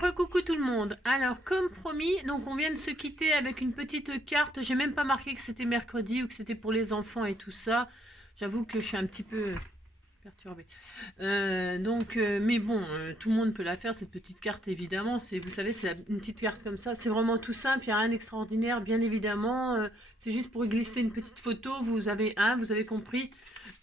recoucou tout le monde. Alors, comme promis, donc on vient de se quitter avec une petite carte. J'ai même pas marqué que c'était mercredi ou que c'était pour les enfants et tout ça. J'avoue que je suis un petit peu perturbée. Mais bon, tout le monde peut la faire, cette petite carte, évidemment. Vous savez, c'est une petite carte comme ça. C'est vraiment tout simple, il n'y a rien d'extraordinaire, bien évidemment. C'est juste pour y glisser une petite photo. Vous avez compris.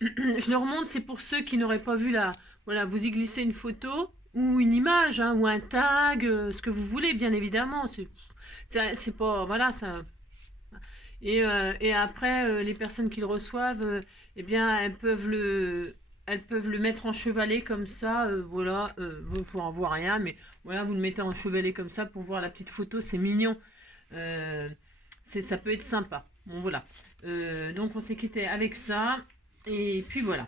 Je le remonte, c'est pour ceux qui n'auraient pas vu la... Voilà, vous y glissez une photo ou une image, hein, ou un tag, ce que vous voulez, bien évidemment. C'est pas... Voilà, ça... Et après, les personnes qui le reçoivent, eh bien, elles peuvent le mettre en chevalet comme ça, voilà, vous n'en voit rien, mais voilà, vous le mettez en chevalet comme ça pour voir la petite photo, c'est mignon. Euh, Ça peut être sympa. Bon, voilà. Donc, on s'est quitté avec ça, et puis voilà.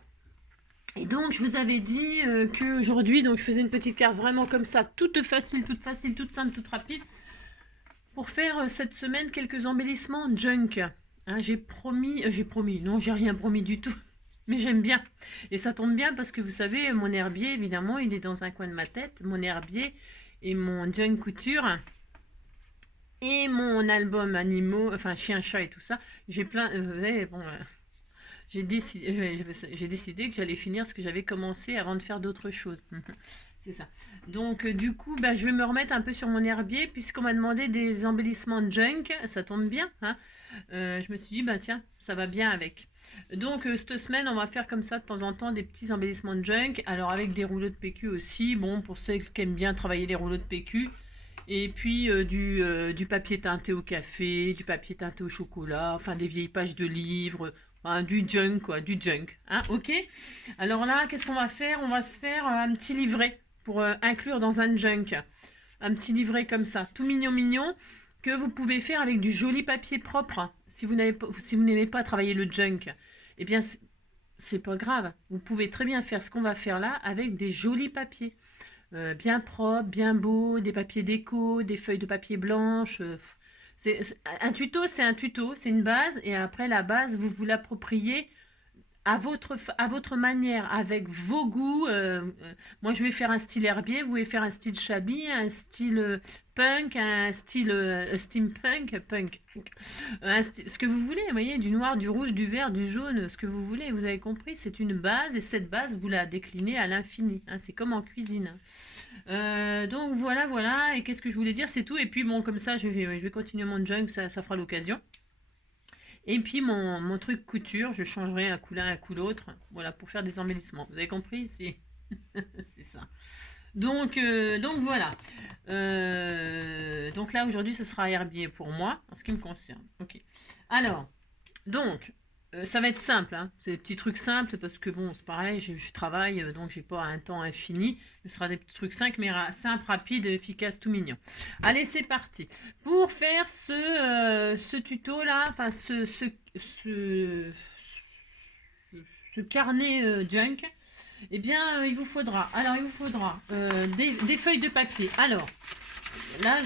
Et donc, je vous avais dit qu'aujourd'hui, donc, je faisais une petite carte vraiment comme ça, toute facile, toute simple, toute rapide, pour faire cette semaine quelques embellissements junk. Hein, j'ai promis, non, j'ai rien promis du tout, mais j'aime bien. Et ça tombe bien parce que vous savez, mon herbier, évidemment, il est dans un coin de ma tête, mon herbier et mon junk couture et mon album animaux, enfin chien, chat et tout ça. J'ai plein, j'ai décidé que j'allais finir ce que j'avais commencé avant de faire d'autres choses. C'est ça. Donc, du coup, je vais me remettre un peu sur mon herbier, puisqu'on m'a demandé des embellissements de junk. Ça tombe bien. Hein. Je me suis dit, tiens, ça va bien avec. Donc, cette semaine, on va faire comme ça, de temps en temps, des petits embellissements de junk. Alors, avec des rouleaux de PQ aussi. Bon, pour ceux qui aiment bien travailler les rouleaux de PQ. Et puis, du papier teinté au café, du papier teinté au chocolat, enfin, des vieilles pages de livres. Hein, du junk, quoi, du junk. Hein, ok. Alors là, qu'est-ce qu'on va faire? On va se faire un petit livret pour inclure dans un junk. Un petit livret comme ça, tout mignon mignon, que vous pouvez faire avec du joli papier propre. Si vous n'aimez pas travailler le junk, eh bien, c'est pas grave. Vous pouvez très bien faire ce qu'on va faire là avec des jolis papiers. Bien propres, bien beaux, des papiers déco, des feuilles de papier blanche. Un tuto, c'est un tuto, c'est une base, et après la base, vous vous l'appropriez à votre manière, avec vos goûts. Moi, je vais faire un style herbier, vous pouvez faire un style shabby, un style punk, un style steampunk, punk. Ce que vous voulez, vous voyez, du noir, du rouge, du vert, du jaune, ce que vous voulez, vous avez compris, c'est une base, et cette base, vous la déclinez à l'infini. Hein, c'est comme en cuisine. Donc voilà, et qu'est-ce que je voulais dire, c'est tout. Et puis bon, comme ça, je vais continuer mon junk, ça fera l'occasion. Et puis mon truc couture, je changerai un coup l'un, un coup l'autre, voilà, pour faire des embellissements. Vous avez compris? C'est ça. Donc voilà. Donc là, aujourd'hui, ce sera herbier pour moi, en ce qui me concerne. Ok. Alors, donc, ça va être simple, hein. C'est des petits trucs simples, parce que bon, c'est pareil, je travaille, donc j'ai pas un temps infini. Ce sera des petits trucs simples, rapides, efficaces, tout mignon. Allez, c'est parti. Pour faire ce tuto là, enfin ce carnet junk, eh bien, il vous faudra des feuilles de papier. Alors, là,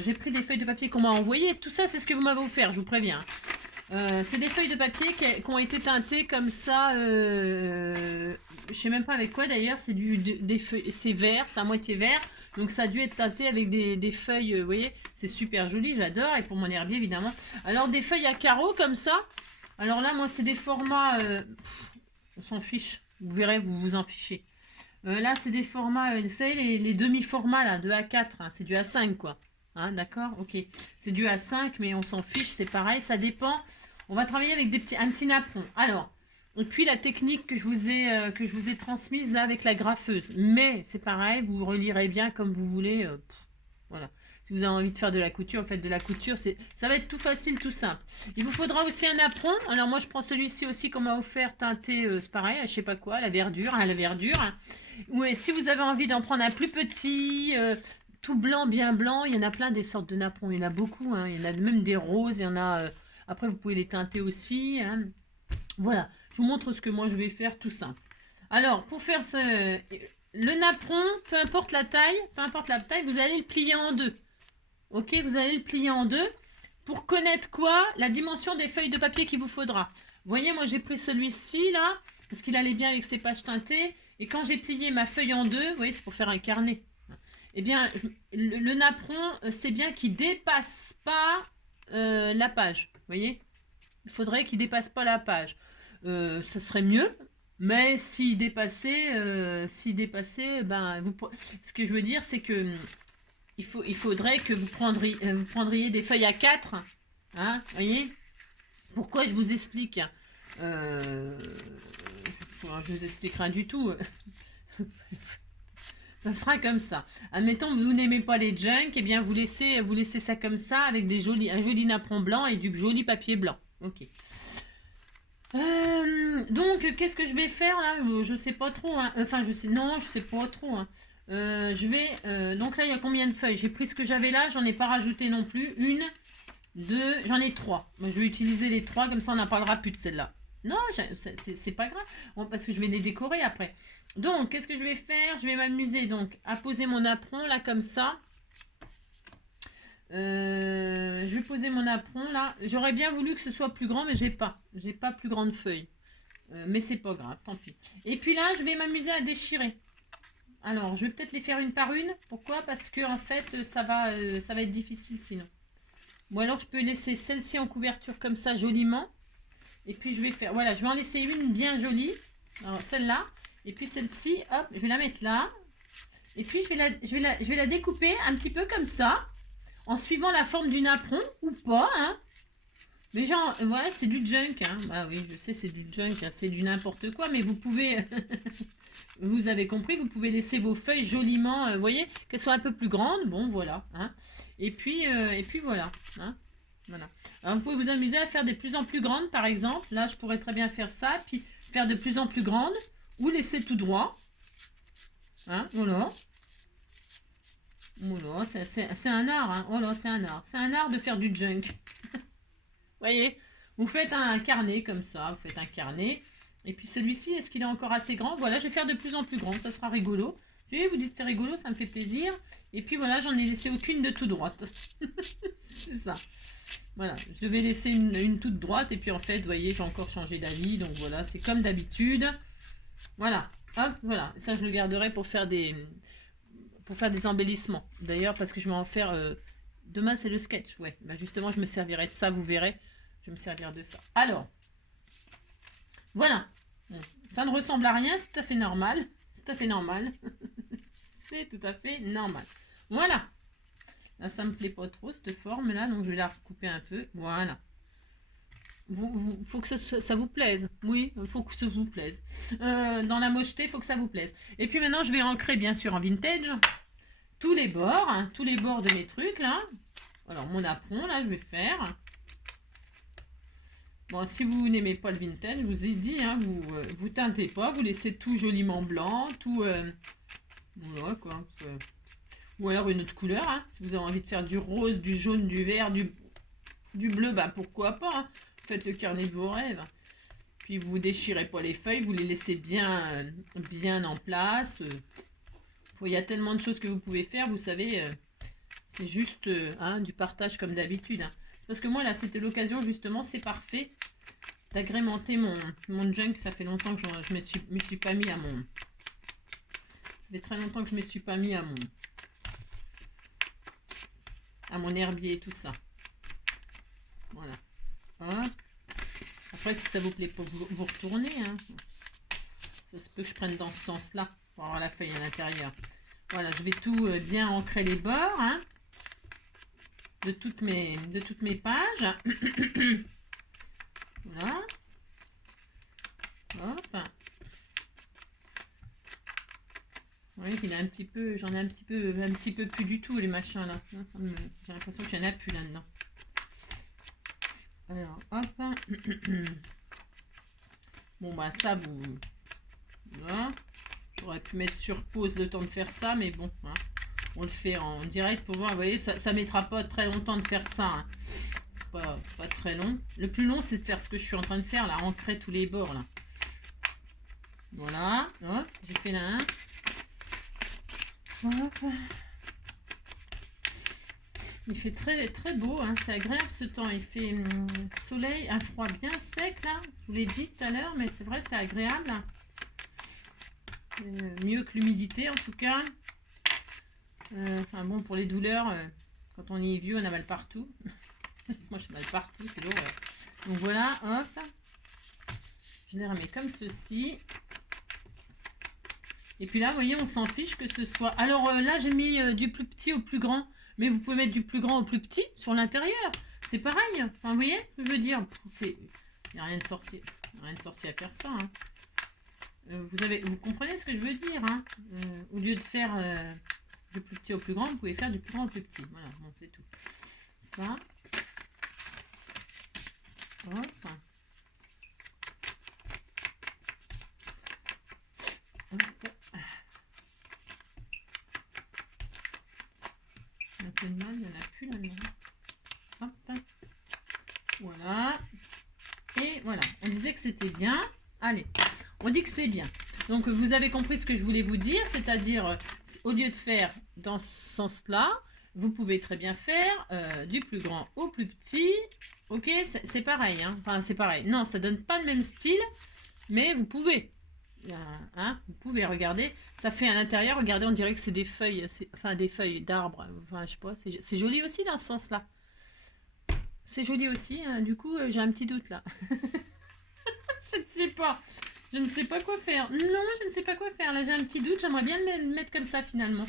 j'ai pris des feuilles de papier qu'on m'a envoyées. Tout ça, c'est ce que vous m'avez offert, je vous préviens. C'est des feuilles de papier qui ont été teintées comme ça. Je sais même pas avec quoi d'ailleurs. C'est des feuilles, c'est vert, c'est à moitié vert. Donc ça a dû être teinté avec des feuilles. Vous voyez, c'est super joli, j'adore. Et pour mon herbier évidemment. Alors des feuilles à carreaux comme ça. Alors là, moi, c'est des formats. On s'en fiche. Vous verrez, vous vous en fichez. Là, c'est des formats. Vous savez, les demi-formats là, de A4. Hein, c'est du A5 quoi. Hein, d'accord, ok. C'est du A5, mais on s'en fiche, c'est pareil, ça dépend. On va travailler avec un petit napperon. Alors, et puis la technique que je vous ai transmise là avec la graffeuse. Mais c'est pareil, vous relirez bien comme vous voulez. Voilà. Si vous avez envie de faire de la couture, faites de la couture. Ça va être tout facile, tout simple. Il vous faudra aussi un napperon. Alors moi, je prends celui-ci aussi qu'on m'a offert, teinté, c'est pareil, je sais pas quoi, la verdure. Ou si vous avez envie d'en prendre un plus petit... tout blanc, bien blanc, il y en a plein des sortes de napperons, il y en a beaucoup, hein. Il y en a même des roses, il y en a, après vous pouvez les teinter aussi, hein. Voilà, je vous montre ce que moi je vais faire, tout simple. Alors, pour faire le napperon, peu importe la taille, vous allez le plier en deux, ok, vous allez le plier en deux, pour connaître quoi? La dimension des feuilles de papier qu'il vous faudra. Vous voyez, moi j'ai pris celui-ci, là, parce qu'il allait bien avec ses pages teintées, et quand j'ai plié ma feuille en deux, vous voyez, c'est pour faire un carnet. eh bien, le napperon, c'est bien qu'il dépasse pas la page. Vous voyez? Il faudrait qu'il dépasse pas la page. Ça serait mieux, mais s'il dépassait, ben, ce que je veux dire, c'est que il faudrait que vous prendriez des feuilles à 4. Hein, vous voyez? Pourquoi je vous explique? Je vous explique rien du tout. Ça sera comme ça. Admettons que vous n'aimez pas les junk, et bien vous laissez ça comme ça avec un joli napperon blanc et du joli papier blanc. Ok. Donc qu'est-ce que je vais faire là? Je sais pas trop. Hein. Enfin je sais pas trop. Hein. Donc là il y a combien de feuilles? J'ai pris ce que j'avais là, j'en ai pas rajouté non plus. Une, deux, j'en ai 3. Moi, je vais utiliser les 3 comme ça on n'en parlera plus de celle-là. Non, c'est pas grave, parce que je vais les décorer après. Donc, qu'est-ce que je vais faire? Je vais m'amuser donc à poser mon apron là comme ça. Je vais poser mon apron là. J'aurais bien voulu que ce soit plus grand, mais j'ai pas plus grande feuille. Mais c'est pas grave, tant pis. Et puis là, je vais m'amuser à déchirer. Alors, je vais peut-être les faire une par une. Pourquoi? Parce que en fait, ça va être difficile sinon. Ou alors, je peux laisser celle-ci en couverture comme ça joliment. Et puis je vais faire, voilà, je vais en laisser une bien jolie. Alors celle-là. Et puis celle-ci, hop, je vais la mettre là. Et puis je vais la découper un petit peu comme ça. En suivant la forme du napperon ou pas. Hein. Mais genre, ouais, c'est du junk. Hein. Bah oui, je sais, c'est du junk. Hein. C'est du n'importe quoi. Mais vous pouvez, vous avez compris, vous pouvez laisser vos feuilles joliment, vous voyez, qu'elles soient un peu plus grandes. Bon, voilà. Hein. Et puis voilà. Hein. Voilà. Alors, vous pouvez vous amuser à faire de plus en plus grandes, par exemple. Là, je pourrais très bien faire ça, puis faire de plus en plus grandes, ou laisser tout droit. Hein, voilà. Voilà, c'est un art. Hein. Oh là, c'est un art. C'est un art de faire du junk. Vous voyez, vous faites un carnet comme ça, vous faites un carnet. Et puis celui-ci, est-ce qu'il est encore assez grand? Voilà, je vais faire de plus en plus grand, ça sera rigolo. Vous dites c'est rigolo, ça me fait plaisir. Et puis voilà, j'en ai laissé aucune de tout droite. C'est ça. Voilà, je devais laisser une toute droite et puis en fait, vous voyez, j'ai encore changé d'avis. Donc voilà, c'est comme d'habitude. Voilà, hop, voilà. Ça, je le garderai pour faire des embellissements. D'ailleurs, parce que je vais en faire... demain, c'est le sketch, ouais. Bah, justement, je me servirai de ça, vous verrez. Je vais me servir de ça. Alors, voilà. Bon, ça ne ressemble à rien, c'est tout à fait normal. C'est tout à fait normal. C'est tout à fait normal. Voilà. Là, ça me plaît pas trop, cette forme-là, donc je vais la recouper un peu. Voilà. Faut que ça vous plaise. Oui, il faut que ça vous plaise. Dans la mocheté, il faut que ça vous plaise. Et puis maintenant, je vais ancrer, bien sûr, en vintage, tous les bords, hein, tous les bords de mes trucs, là. Alors, mon apron, là, je vais faire. Bon, si vous n'aimez pas le vintage, je vous ai dit, hein, vous teintez pas, vous laissez tout joliment blanc, tout... voilà, quoi. Ou alors une autre couleur, hein. Si vous avez envie de faire du rose, du jaune, du vert, du bleu, bah pourquoi pas. Hein. Faites le carnet de vos rêves. Puis vous déchirez pas les feuilles, vous les laissez bien en place. Il y a tellement de choses que vous pouvez faire, vous savez. C'est juste hein, du partage comme d'habitude. Hein. Parce que moi là, c'était l'occasion justement, c'est parfait d'agrémenter mon junk. Ça fait longtemps que je me suis pas mis à mon... Ça fait très longtemps que je me suis pas mis à mon herbier et tout ça. Voilà. Hop. Après, si ça vous plaît pas, vous retournez. Hein. Ça se peut que je prenne dans ce sens-là pour avoir la feuille à l'intérieur. Voilà, je vais tout bien ancrer les bords hein, de toutes mes pages. Voilà. Hop. Vous voyez qu'il a un petit peu, j'en ai un petit peu plus du tout les machins là. J'ai l'impression qu'il n'y en a plus là-dedans. Alors, hop. Bon, bah ça, vous... Voilà. J'aurais pu mettre sur pause le temps de faire ça, mais bon, hein. On le fait en direct pour voir. Vous voyez, ça mettra pas très longtemps de faire ça. Hein. C'est pas très long. Le plus long, c'est de faire ce que je suis en train de faire, là, ancrer tous les bords, là. Voilà. Hop, j'ai fait là un. Hop. Il fait très très beau, hein. C'est agréable ce temps. Il fait soleil, un froid bien sec là. Je vous l'ai dit tout à l'heure, mais c'est vrai, c'est agréable. Mieux que l'humidité en tout cas. Enfin bon, pour les douleurs, quand on est vieux, on a mal partout. Moi, j'ai mal partout, c'est l'horreur. Donc voilà, hop. Je les remets comme ceci. Et puis là, vous voyez, on s'en fiche que ce soit... Alors là, j'ai mis du plus petit au plus grand. Mais vous pouvez mettre du plus grand au plus petit sur l'intérieur. C'est pareil. Enfin, vous voyez, je veux dire, il n'y a rien de sorcier. Rien de sorcier à faire ça. Hein. Vous comprenez ce que je veux dire, hein. Au lieu de faire du plus petit au plus grand, vous pouvez faire du plus grand au plus petit. Voilà, bon, c'est tout. Ça. Hop. Hop. Un peu de mal, il n'y en a plus là. Hop. Voilà. Et voilà, on disait que c'était bien. Allez, on dit que c'est bien. Donc, vous avez compris ce que je voulais vous dire, c'est-à-dire, au lieu de faire dans ce sens-là, vous pouvez très bien faire du plus grand au plus petit. Ok, c'est pareil. Hein. Enfin, c'est pareil. Non, ça donne pas le même style, mais vous pouvez. Hein, vous pouvez regarder. Ça fait à l'intérieur, regardez, on dirait que c'est des feuilles, enfin des feuilles d'arbres. Enfin, je sais pas, c'est joli aussi dans ce sens-là. C'est joli aussi. Hein. Du coup, j'ai un petit doute là. Je ne sais pas. Je ne sais pas quoi faire. Non, je ne sais pas quoi faire. Là, j'ai un petit doute. J'aimerais bien le mettre comme ça, finalement.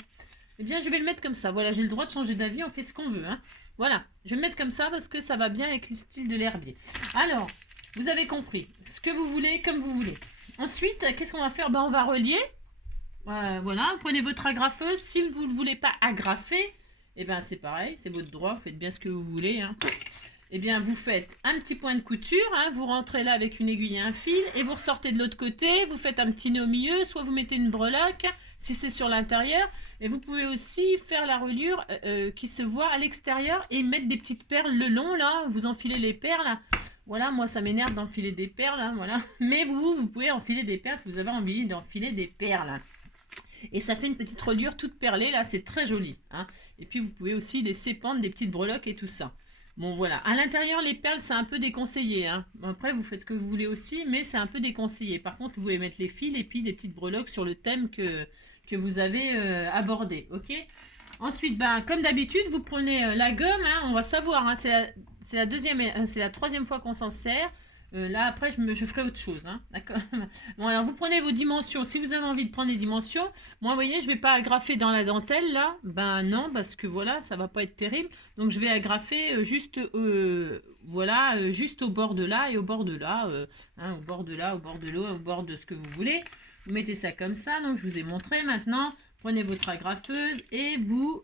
Eh bien, je vais le mettre comme ça. Voilà, j'ai le droit de changer d'avis. On fait ce qu'on veut. Hein. Voilà, je vais le mettre comme ça parce que ça va bien avec le style de l'herbier. Alors, vous avez compris. Ce que vous voulez, comme vous voulez. Ensuite, qu'est-ce qu'on va faire? On va relier. Voilà, prenez votre agrafeuse. Si vous ne voulez pas agrafer, eh bien, c'est pareil. C'est votre droit. Vous faites bien ce que vous voulez. Hein. Eh bien, vous faites un petit point de couture, hein, vous rentrez là avec une aiguille et un fil, et vous ressortez de l'autre côté, vous faites un petit nœud au milieu, soit vous mettez une breloque, si c'est sur l'intérieur, et vous pouvez aussi faire la reliure qui se voit à l'extérieur, et mettre des petites perles le long, là, vous enfilez les perles, voilà, moi ça m'énerve d'enfiler des perles, hein, voilà, mais vous pouvez enfiler des perles si vous avez envie d'enfiler des perles. Et ça fait une petite reliure toute perlée, là, c'est très joli, hein. Et puis vous pouvez aussi laisser pendre des petites breloques et tout ça. Bon voilà, à l'intérieur les perles c'est un peu déconseillé, hein. Après vous faites ce que vous voulez aussi, mais c'est un peu déconseillé. Par contre vous pouvez mettre les fils et puis des petites breloques sur le thème que vous avez abordé, ok. Ensuite, comme d'habitude, vous prenez la gomme, hein, on va savoir, hein, c'est la troisième fois qu'on s'en sert. Là après je ferai autre chose, hein, d'accord. Bon alors vous prenez vos dimensions, si vous avez envie de prendre les dimensions. Moi vous voyez je vais pas agrafer dans la dentelle là, non parce que voilà ça va pas être terrible. Donc je vais agrafer juste voilà juste au bord de là et au bord de là, hein, au bord de là, au bord de l'eau, au bord de ce que vous voulez. Vous mettez ça comme ça, donc je vous ai montré. Maintenant prenez votre agrafeuse et vous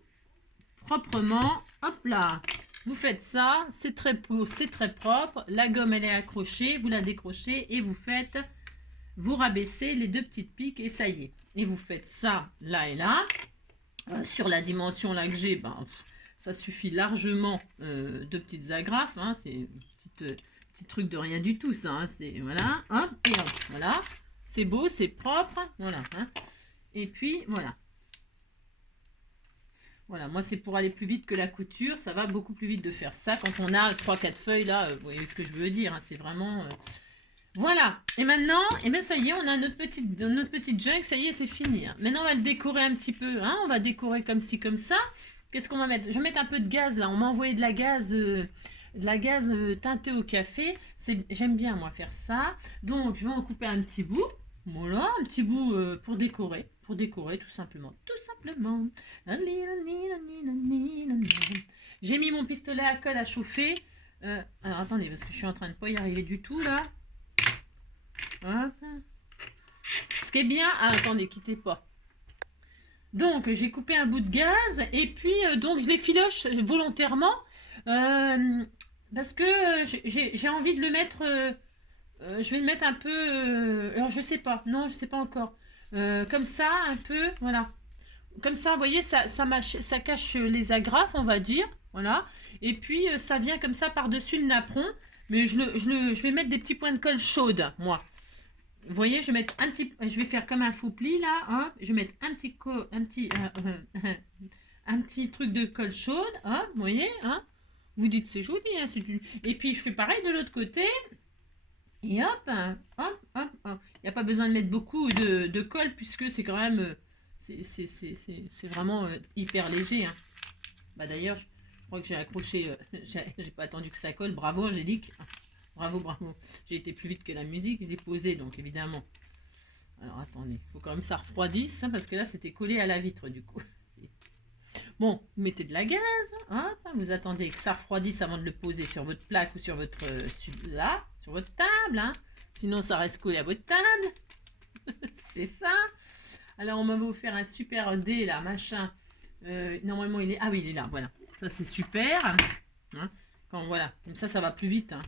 proprement, hop là. Vous faites ça, c'est très propre. La gomme, elle est accrochée. Vous la décrochez et vous rabaissez les deux petites piques et ça y est. Et vous faites ça là et là. Sur la dimension là que j'ai, ça suffit largement deux petites agrafes. Hein, c'est petit truc de rien du tout ça. Hein, c'est voilà, hop, et hop, voilà. C'est beau, c'est propre. Voilà. Hein, et puis voilà. Voilà, moi c'est pour aller plus vite que la couture, ça va beaucoup plus vite de faire ça. Quand on a 3-4 feuilles là, vous voyez ce que je veux dire, hein, c'est vraiment... Voilà, et maintenant, ça y est, on a notre petite jungle, ça y est, c'est fini. Hein. Maintenant on va le décorer un petit peu, hein, on va décorer comme ci, comme ça. Qu'est-ce qu'on va mettre? Je vais mettre un peu de gaz là, on m'a envoyé de la gaz teintée au café. J'aime bien moi faire ça, donc je vais en couper un petit bout. Voilà, un petit bout pour décorer tout simplement. J'ai mis mon pistolet à colle à chauffer. Alors attendez, parce que je suis en train de pas y arriver du tout là. Hop. Ce qui est bien, attendez, quittez pas. Donc j'ai coupé un bout de gaz et puis donc je les filoche volontairement parce que j'ai envie de le mettre... je vais le mettre un peu... alors, je sais pas. Non, je sais pas encore. Comme ça, un peu. Voilà. Comme ça, vous voyez, ça cache les agrafes, on va dire. Voilà. Et puis, ça vient comme ça par-dessus le napperon. Mais je vais mettre des petits points de colle chaude, moi. Vous voyez, je vais faire comme un faux pli, là. Hop. Je vais mettre un petit truc de colle chaude. Hop, vous voyez, hein. Vous dites, c'est joli, hein. Et puis, je fais pareil de l'autre côté. Et hop, hop, hop, hop. Il n'y a pas besoin de mettre beaucoup de colle puisque c'est quand même C'est vraiment hyper léger. Hein. Bah d'ailleurs, je crois que j'ai accroché, j'ai pas attendu que ça colle. Bravo Angélique. Bravo, bravo. J'ai été plus vite que la musique, je l'ai posé donc évidemment. Alors attendez, il faut quand même que ça refroidisse hein, parce que là c'était collé à la vitre du coup. Bon, vous mettez de la gaz, hein, vous attendez que ça refroidisse avant de le poser sur votre plaque ou sur votre sur votre table. Hein. Sinon ça reste collé à votre table. C'est ça. Alors on m'a offert un super dé là, machin. Normalement il est... Ah oui, il est là, voilà. Ça c'est super. Hein. Quand voilà, comme ça va plus vite. Hein.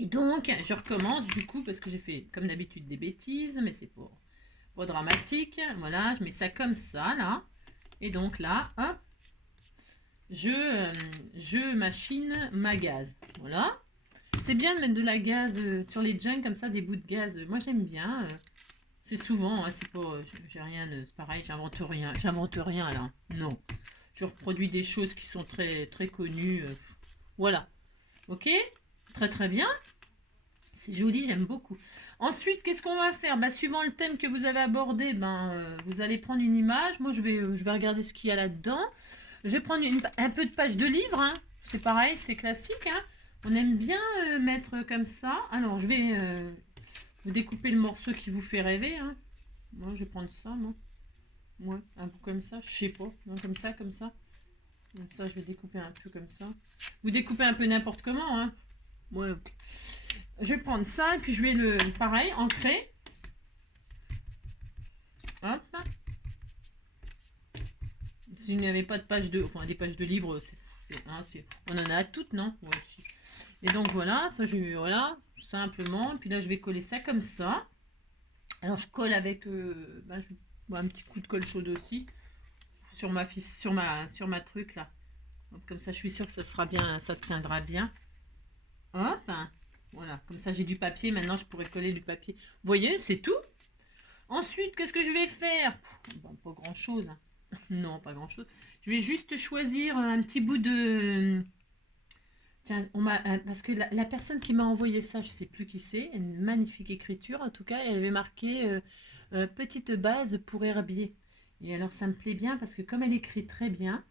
Et donc, je recommence du coup, parce que j'ai fait comme d'habitude des bêtises, mais c'est pas dramatique. Voilà, je mets ça comme ça, là. Et donc là, hop, je machine ma gaz. Voilà. C'est bien de mettre de la gaz sur les junks comme ça, des bouts de gaz. Moi j'aime bien. C'est souvent, hein, c'est pas, j'ai rien, c'est pareil, j'invente rien là. Non, je reproduis des choses qui sont très très connues. Voilà. Ok, très très bien. C'est joli, j'aime beaucoup. Ensuite, qu'est-ce qu'on va faire? Bah, suivant le thème que vous avez abordé, vous allez prendre une image. Moi, je vais regarder ce qu'il y a là-dedans. Je vais prendre un peu de page de livre. Hein. C'est pareil, c'est classique. Hein. On aime bien mettre comme ça. Alors, je vais vous découper le morceau qui vous fait rêver. Hein. Moi, je vais prendre ça, moi. Ouais, un peu comme ça. Je sais pas. Non, comme ça, comme ça. Comme ça, je vais découper un peu comme ça. Vous découpez un peu n'importe comment. Hein. Ouais. Je vais prendre ça, et puis je vais le, pareil, ancrer. Hop. S'il n'y avait pas de page de, enfin des pages de livres, on en a toutes, non? Ouais, aussi. Et donc voilà, ça voilà, simplement. Puis là, je vais coller ça comme ça. Alors je colle avec, un petit coup de colle chaude aussi sur ma truc là. Donc, comme ça, je suis sûre que ça sera bien, ça tiendra bien. Hop. Voilà, comme ça j'ai du papier, maintenant je pourrais coller du papier. Vous voyez, c'est tout. Ensuite, qu'est-ce que je vais faire? Pas grand chose. Hein. Non, pas grand chose. Je vais juste choisir un petit bout de... Tiens, parce que la personne qui m'a envoyé ça, je ne sais plus qui c'est, une magnifique écriture, en tout cas, elle avait marqué petite base pour herbier. Et alors ça me plaît bien parce que comme elle écrit très bien,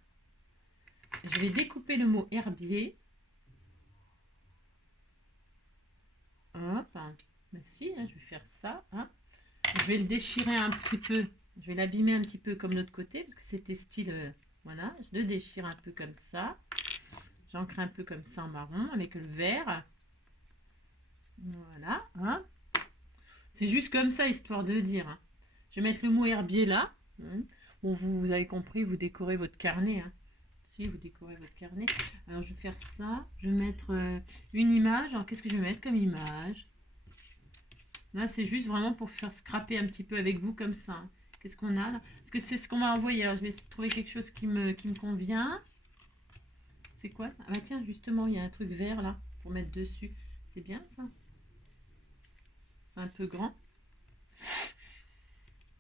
je vais découper le mot herbier. Hop, ben si, hein, je vais faire ça. Hein. Je vais le déchirer un petit peu. Je vais l'abîmer un petit peu comme l'autre côté parce que c'était style. Voilà, je le déchire un peu comme ça. J'ancre un peu comme ça en marron avec le vert. Voilà. Hein. C'est juste comme ça, histoire de dire. Hein. Je vais mettre le mot herbier là. Hein. Bon, vous avez compris, vous décorez votre carnet. Hein. Si, vous décorez votre carnet. Alors, je vais faire ça. Je vais mettre une image. Alors, qu'est-ce que je vais mettre comme image? Là, c'est juste vraiment pour faire scraper un petit peu avec vous comme ça. Hein. Qu'est-ce qu'on a là? Parce que c'est ce qu'on m'a envoyé. Alors, je vais trouver quelque chose qui me convient. C'est quoi? Ah bah tiens, justement, il y a un truc vert là pour mettre dessus. C'est bien ça? C'est un peu grand.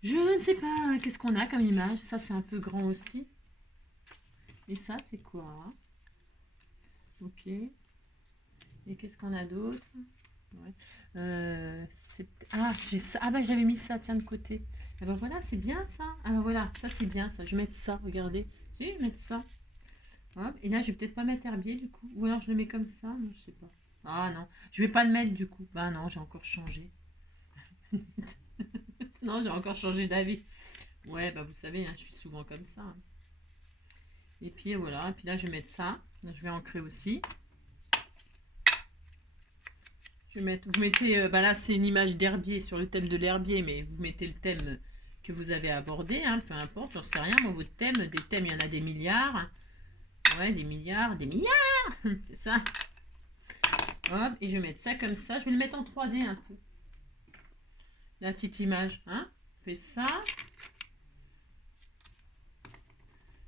Je ne sais pas. Qu'est-ce qu'on a comme image? Ça, c'est un peu grand aussi. Et ça, c'est quoi? Ok. Et qu'est-ce qu'on a d'autre? Ouais. Ah bah j'avais mis ça, tiens, de côté. Et ben voilà, c'est bien ça. Ah ben voilà, ça c'est bien ça. Je vais mettre ça, regardez. Si, je vais mettre ça. Hop. Et là, je vais peut-être pas mettre herbier du coup. Ou alors je le mets comme ça, non, je sais pas. Ah non, je vais pas le mettre du coup. Bah non, j'ai encore changé. Non, j'ai encore changé d'avis. Ouais, bah vous savez, hein, je suis souvent comme ça. Hein. Et puis voilà, et puis là je vais mettre ça. Là, je vais ancrer aussi. Je vais mettre, vous mettez, là c'est une image d'herbier sur le thème de l'herbier, mais vous mettez le thème que vous avez abordé, hein, peu importe, j'en sais rien, moi votre thème, des thèmes il y en a des milliards. Ouais, des milliards, c'est ça. Hop, et je vais mettre ça comme ça, je vais le mettre en 3D un peu. La petite image, hein, je fais ça.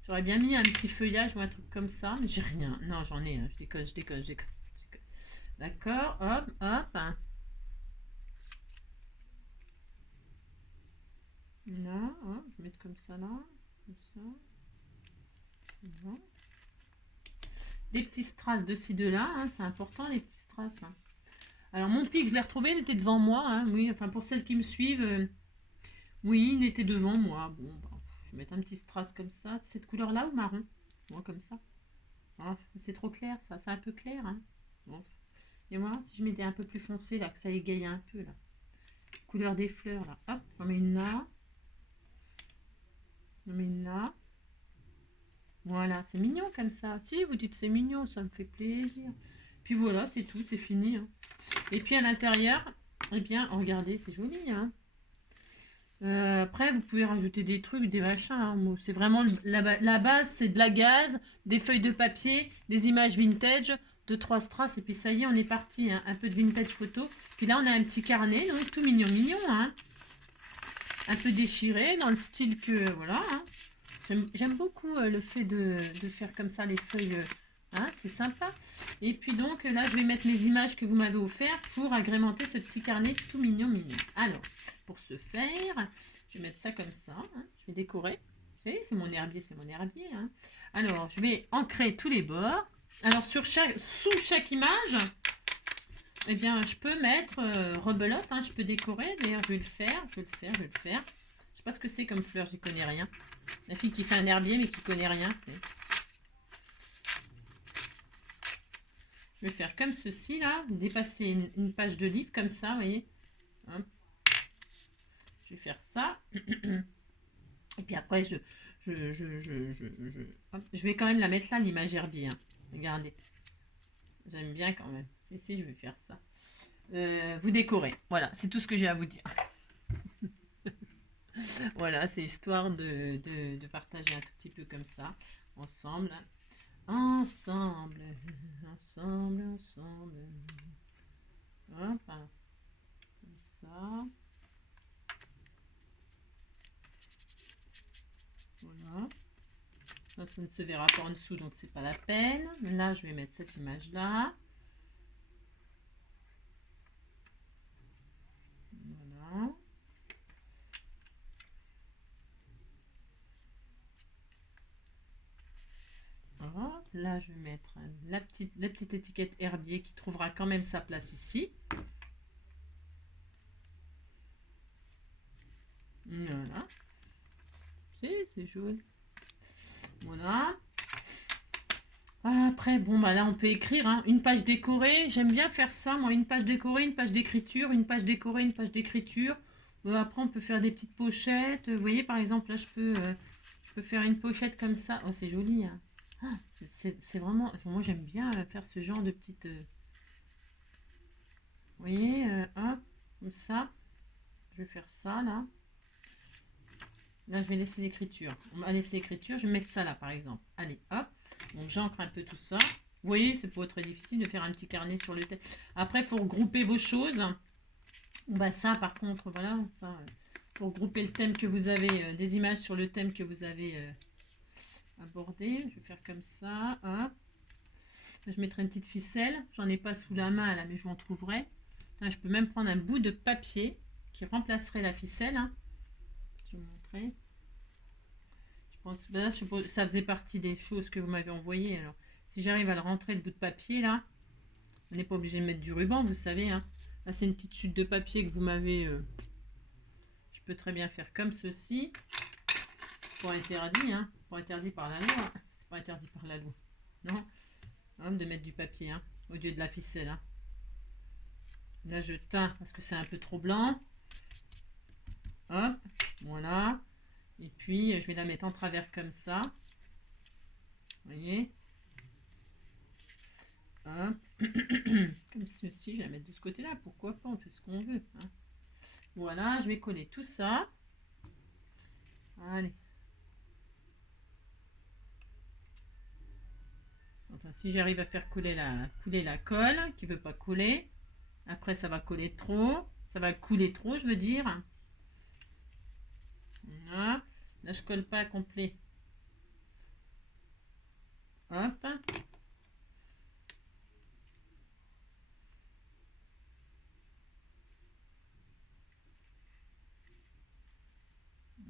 J'aurais bien mis un petit feuillage ou un truc comme ça, mais j'ai rien. Non, j'en ai, hein. Je déconne. D'accord, hop, hop. Là, hop, je vais mettre comme ça là, comme ça. Voilà. Des petits strass de ci, de là, hein, c'est important les petits strass. Hein. Alors mon pic, je l'ai retrouvé, il était devant moi, hein, oui, enfin pour celles qui me suivent, Oui, il était devant moi. Bon, bah, je vais mettre un petit strass comme ça. Cette couleur-là ou marron? Moi, comme ça. Ah, c'est trop clair, ça. C'est un peu clair, hein. Bon. Et moi, si je mettais un peu plus foncé, là, que ça égaye un peu, là. Couleur des fleurs, là. Hop, on met une là. On met une là. Voilà, c'est mignon comme ça. Si, vous dites c'est mignon, ça me fait plaisir. Puis voilà, c'est tout, c'est fini, hein. Et puis à l'intérieur, eh bien, regardez, c'est joli, hein. Après, vous pouvez rajouter des trucs, des machins, hein. Bon, c'est vraiment la base, c'est de la gaze, des feuilles de papier, des images vintage, deux, trois strass, et puis ça y est, on est parti, hein. Un peu de vintage photo. Puis là, on a un petit carnet, donc tout mignon, mignon, hein. Un peu déchiré, dans le style que, voilà, hein. J'aime beaucoup le fait de faire comme ça les feuilles, hein, c'est sympa. Et puis donc là, je vais mettre mes images que vous m'avez offert pour agrémenter ce petit carnet tout mignon, mignon. Alors, pour ce faire, je vais mettre ça comme ça, hein. Je vais décorer. Vous voyez, c'est mon herbier, hein. Alors, je vais ancrer tous les bords. Alors, sous chaque image, eh bien, je peux mettre rebelote, hein, je peux décorer. D'ailleurs, je vais le faire. Je sais pas ce que c'est comme fleur, j'y connais rien. La fille qui fait un herbier mais qui connaît rien. Je vais faire comme ceci là, dépasser une page de livre comme ça, vous voyez. Hop. Je vais faire ça. Et puis après, je vais quand même la mettre là, l'image herbier, hein. Regardez. J'aime bien quand même. Si, je vais faire ça. Vous décorez. Voilà, c'est tout ce que j'ai à vous dire. Voilà, c'est histoire de partager un tout petit peu comme ça, ensemble. Ensemble, ensemble, ensemble. Hop, comme ça. Voilà. Là, ça ne se verra pas en dessous, donc c'est pas la peine. Là, je vais mettre cette image-là. Voilà. Hop, là, je vais mettre la petite étiquette herbier qui trouvera quand même sa place ici. Voilà. C'est joli. Voilà. Après, bon, bah là, on peut écrire, hein. Une page décorée. J'aime bien faire ça, moi. Une page décorée, une page d'écriture, une page décorée, une page d'écriture. Après, on peut faire des petites pochettes. Vous voyez, par exemple, là, je peux faire une pochette comme ça. Oh, c'est joli, hein. Ah, c'est vraiment... Enfin, moi, j'aime bien faire ce genre de petites... vous voyez, hop, comme ça. Je vais faire ça, là. Là, je vais laisser l'écriture. On va laisser l'écriture. Je vais mettre ça là, par exemple. Allez, hop. Donc, j'ancre un peu tout ça. Vous voyez, c'est pas très difficile de faire un petit carnet sur le thème. Après, il faut regrouper vos choses. Bah, ça, par contre, voilà. Ça, pour grouper le thème que vous avez, des images sur le thème que vous avez abordé. Je vais faire comme ça. Hop. Je mettrai une petite ficelle. J'en ai pas sous la main, là, mais je vous en trouverai. Là, je peux même prendre un bout de papier qui remplacerait la ficelle, hein. Je vais vous montrer. Je pense là, ça faisait partie des choses que vous m'avez envoyées. Alors, si j'arrive à le rentrer, le bout de papier, là, on n'est pas obligé de mettre du ruban, vous savez, hein. Là, c'est une petite chute de papier que vous m'avez... je peux très bien faire comme ceci. Pas interdit, hein. Pas interdit par la loi. C'est pas interdit par la loi. Non. De mettre du papier, hein, au lieu de la ficelle, hein. Là, je teins parce que c'est un peu trop blanc. Hop, voilà. Et puis, je vais la mettre en travers comme ça. Vous voyez? Hop. Comme ceci, je vais la mettre de ce côté-là. Pourquoi pas? On fait ce qu'on veut, hein. Voilà, je vais coller tout ça. Allez. Enfin, si j'arrive à faire couler la colle, qui ne veut pas couler. Après, ça va coller trop. Ça va couler trop, je veux dire. Voilà. Là, je colle pas complet. Hop.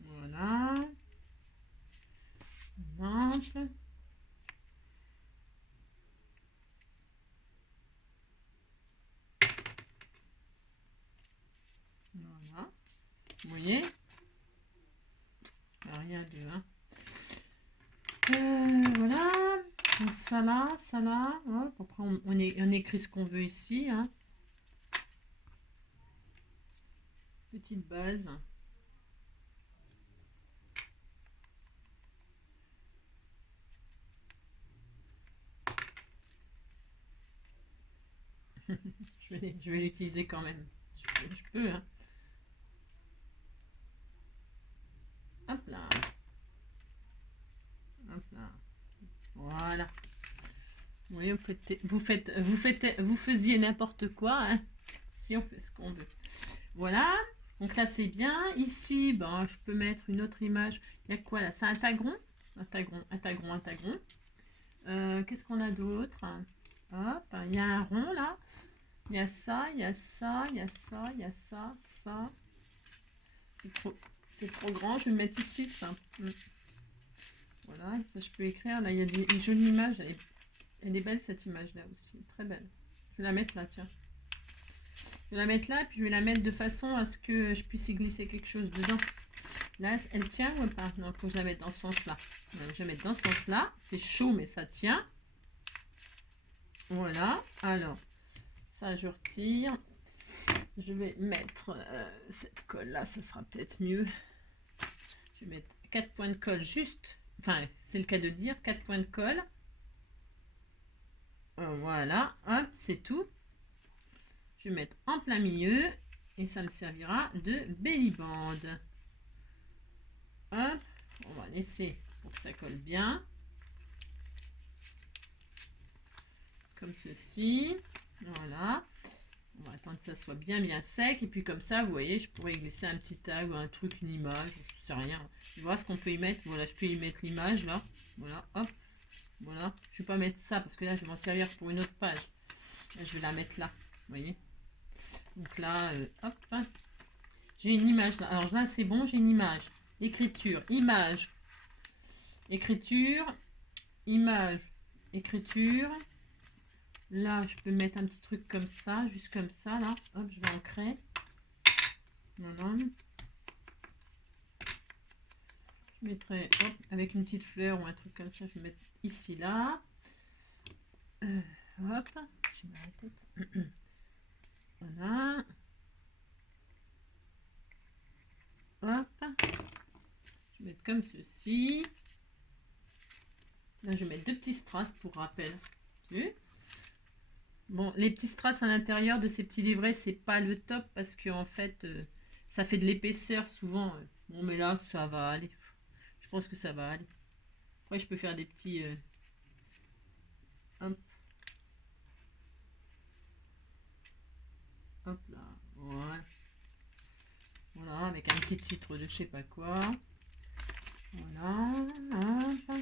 Voilà. Hop. Voilà. Vous voyez? ça là, ça là. Hop, après, on écrit ce qu'on veut ici. Hein. Petite base. Je vais l'utiliser quand même. Je peux, hein. Hop là. Hop là. Voilà. Oui, vous faisiez n'importe quoi, hein. Si on fait ce qu'on veut. Voilà. Donc là, c'est bien. Ici, ben, je peux mettre une autre image. Il y a quoi là? C'est un tagron. Un tagron, un tagron, un tagron. Qu'est-ce qu'on a d'autre? Hop, il y a un rond là. Il y a ça, il y a ça, il y a ça, il y a ça, ça. C'est trop grand. Je vais mettre ici ça. Voilà, ça je peux écrire. Là, il y a une jolie image. Elle est belle cette image là aussi. Très belle. Je vais la mettre là, tiens. Je vais la mettre là, puis je vais la mettre de façon à ce que je puisse y glisser quelque chose dedans. Là, elle tient ou pas? Non, il faut que je la mette dans ce sens-là. Je vais la mettre dans ce sens-là. C'est chaud, mais ça tient. Voilà. Alors, ça, je retire. Je vais mettre cette colle-là, ça sera peut-être mieux. Je vais mettre 4 points de colle juste. Enfin, c'est le cas de dire, 4 points de colle. Voilà, hop, c'est tout. Je vais mettre en plein milieu et ça me servira de belly band. Hop, on va laisser pour que ça colle bien. Comme ceci. Voilà. On va attendre que ça soit bien sec. Et puis comme ça, vous voyez, je pourrais glisser un petit tag ou un truc, une image. Je sais rien. Je vois ce qu'on peut y mettre. Voilà, je peux y mettre l'image là. Voilà, hop. Voilà. Je ne vais pas mettre ça parce que là, je vais m'en servir pour une autre page. Là, je vais la mettre là. Vous voyez. Donc là, hop. J'ai une image là. Alors là, c'est bon, j'ai une image. Écriture, image. Écriture, image, écriture. Là, je peux mettre un petit truc comme ça, juste comme ça, là. Hop, je vais ancrer. Voilà. Je mettrai, hop, avec une petite fleur ou un truc comme ça, je vais mettre ici, là. Hop, j'ai mal à la tête. Voilà. Hop. Je vais mettre comme ceci. Là, je vais mettre 2 petits strass pour rappel. Bon, les petits strass à l'intérieur de ces petits livrets, c'est pas le top parce que en fait, ça fait de l'épaisseur souvent. Bon, mais là, ça va aller. Je pense que ça va aller. Après, je peux faire des petits... hop. Hop là. Voilà. Voilà, avec un petit titre de je sais pas quoi. Voilà. Hop.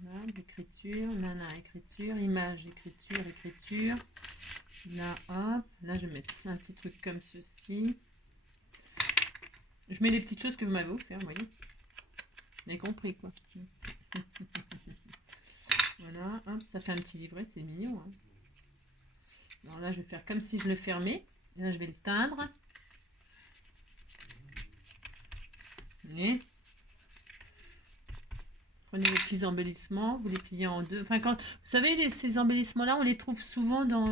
Voilà, écriture, nana, écriture, image, écriture, écriture. Là, hop. Là, je vais mettre un petit truc comme ceci. Je mets les petites choses que vous m'avez offert, vous voyez. Vous avez compris, quoi. Voilà, hop, ça fait un petit livret, c'est mignon. Hein. Alors là, je vais faire comme si je le fermais. Et là, je vais le teindre. Vous voyez. Prenez les petits embellissements, vous les pliez en deux. Enfin, vous savez, ces embellissements-là, on les trouve souvent dans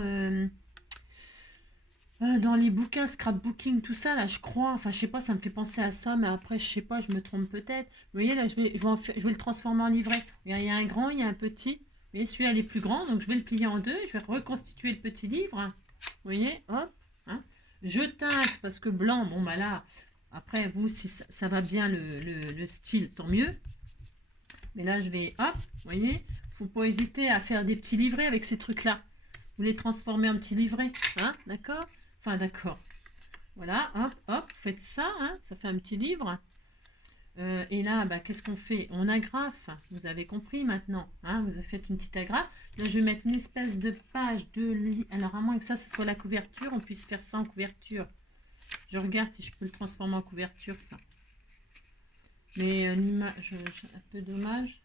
les bouquins, scrapbooking, tout ça, là, je crois. Enfin, je sais pas, ça me fait penser à ça, mais après, je sais pas, je me trompe peut-être. Vous voyez, là, je vais le transformer en livret. Il y a un grand, il y a un petit. Vous voyez, celui-là, il est plus grand, donc je vais le plier en deux. Je vais reconstituer le petit livre. Vous voyez, hop. Hein. Je teinte, parce que blanc, bon, bah là, après, vous, si ça va bien le style, tant mieux. Mais là, je vais, hop, vous voyez, faut pas hésiter à faire des petits livrets avec ces trucs-là. Vous les transformez en petits livrets, hein, d'accord? Enfin, d'accord. Voilà, hop, hop, faites ça, hein, ça fait un petit livre. Et là, bah, qu'est-ce qu'on fait? On agrafe, vous avez compris maintenant, hein, vous avez fait une petite agrafe. Là, je vais mettre une espèce de page de lit. Alors, à moins que ça, ce soit la couverture, on puisse faire ça en couverture. Je regarde si je peux le transformer en couverture, ça. Mais une image, un peu dommage.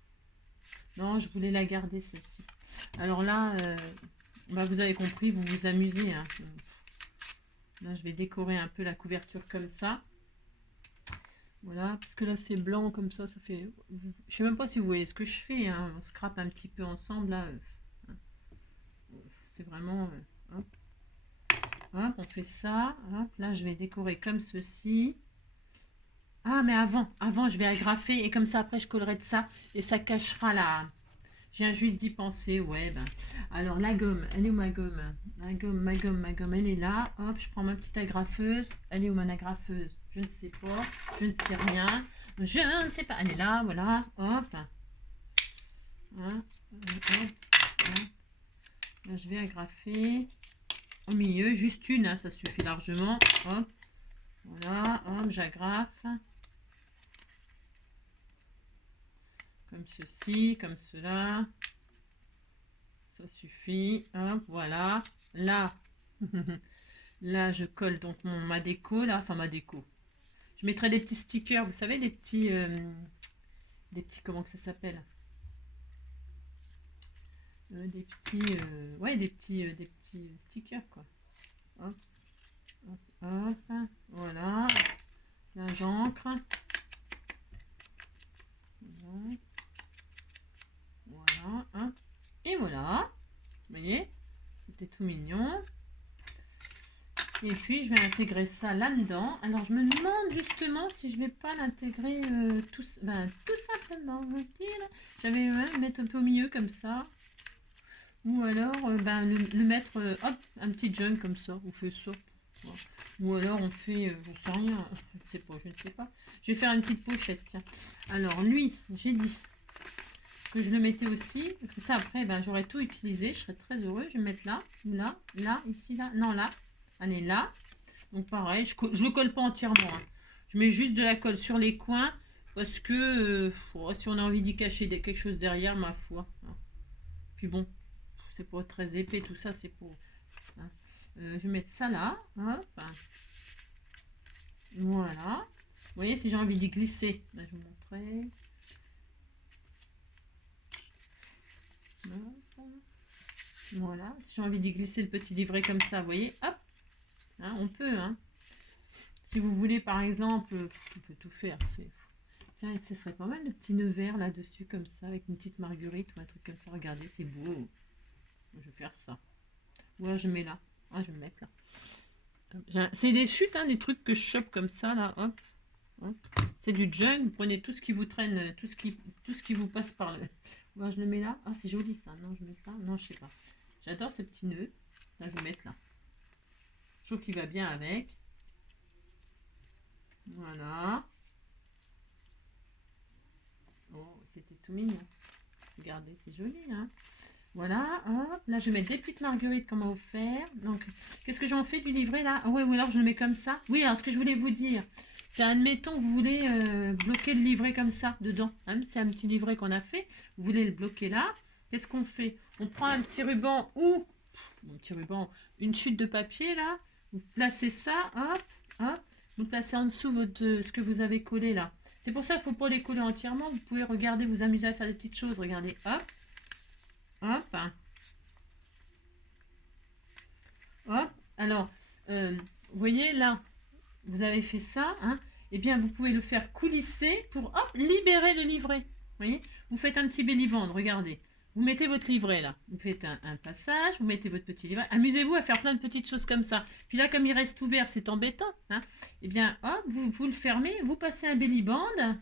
Non, je voulais la garder, celle-ci. Alors là, bah, vous avez compris, vous vous amusez. Hein. Là, je vais décorer un peu la couverture comme ça. Voilà, parce que là c'est blanc comme ça fait... Je sais même pas si vous voyez ce que je fais, hein. On scrape un petit peu ensemble, là. C'est vraiment... hop, hop, on fait ça. Hop, là je vais décorer comme ceci. Ah, mais avant je vais agrafer et comme ça après je collerai de ça et ça cachera la... Je viens juste d'y penser, ouais. Ben. Alors la gomme, elle est où ma gomme? Ma gomme, elle est là. Hop, je prends ma petite agrafeuse. Elle est où ma agrafeuse? Je ne sais pas, je ne sais rien. Je ne sais pas, elle est là, voilà. Hop. Hein, hop, hop. Là, je vais agrafer au milieu, juste une, hein, ça suffit largement. Hop, voilà, hop, j'agrafe. Comme ceci, comme cela. Ça suffit. Hop, voilà. Là, là, je colle donc ma déco, là. Enfin, ma déco. Je mettrai des petits stickers, vous savez, des petits, comment que ça s'appelle? Ouais, des petits stickers, quoi. Hop, hop, hop. Voilà. Là, j'encre. Voilà. Voilà. Hop. Et voilà. Vous voyez? C'était tout mignon. Et puis, je vais intégrer ça là-dedans. Alors, je me demande justement si je vais pas l'intégrer tout simplement. J'avais mettre un peu au milieu comme ça. Ou alors, le mettre, hop, un petit junk comme ça. On fait ça. Voilà. Ou alors, on fait, j'en sais rien. Je ne sais pas. Je vais faire une petite pochette, tiens. Alors, lui, j'ai dit que je le mettais aussi. Ça, après, j'aurais tout utilisé. Je serais très heureux. Je vais mettre là, là, là, ici, là. Non, là. Allez, là. Donc, pareil, je le colle pas entièrement. Hein. Je mets juste de la colle sur les coins. Parce que si on a envie d'y cacher quelque chose derrière, ma foi. Hein. Puis bon, c'est pas très épais, tout ça, c'est pour... Hein. Je vais mettre ça là. Hop. Voilà. Vous voyez, si j'ai envie d'y glisser, là, je vais vous montrer. Hop. Voilà. Si j'ai envie d'y glisser le petit livret comme ça, vous voyez, hop. Hein, on peut, hein. Si vous voulez, par exemple, on peut tout faire. Tiens, ce serait pas mal de petits nœuds verts là-dessus, comme ça, avec une petite marguerite ou un truc comme ça. Regardez, c'est beau. Je vais faire ça. Ou alors je mets là. Ah, je vais me mettre là. C'est des chutes, hein, des trucs que je chope comme ça, là. Hop. Hop. C'est du junk. Vous prenez tout ce qui vous traîne, tout ce qui vous passe par le... Ou alors je le mets là. Ah, c'est joli ça. Non, je mets ça. Non, je sais pas. J'adore ce petit nœud. Là, je vais mettre là. Je trouve qu'il va bien avec. Voilà. Oh, c'était tout mignon. Regardez, c'est joli, hein. Voilà, hop. Là, je vais mettre des petites marguerites qu'on m'a offert. Donc, qu'est-ce que j'en fais du livret, là? Ah ouais, ou alors je le mets comme ça. Oui, alors, ce que je voulais vous dire, c'est, admettons, vous voulez bloquer le livret comme ça, dedans. Hein, c'est un petit livret qu'on a fait. Vous voulez le bloquer là. Qu'est-ce qu'on fait? On prend un petit ruban ou... un petit ruban, une chute de papier, là. Vous placez ça, hop, hop. Vous placez en dessous ce que vous avez collé, là. C'est pour ça qu'il ne faut pas les coller entièrement. Vous pouvez regarder, vous amuser à faire des petites choses. Regardez, hop, hop, hop. Alors, vous voyez là, vous avez fait ça. Hein, eh bien, vous pouvez le faire coulisser pour, hop, libérer le livret. Vous voyez, vous faites un petit bellyband, regardez. Vous mettez votre livret là. Vous faites un passage, vous mettez votre petit livret. Amusez-vous à faire plein de petites choses comme ça. Puis là, comme il reste ouvert, c'est embêtant. Hein, eh bien, hop, vous le fermez, vous passez un bellyband.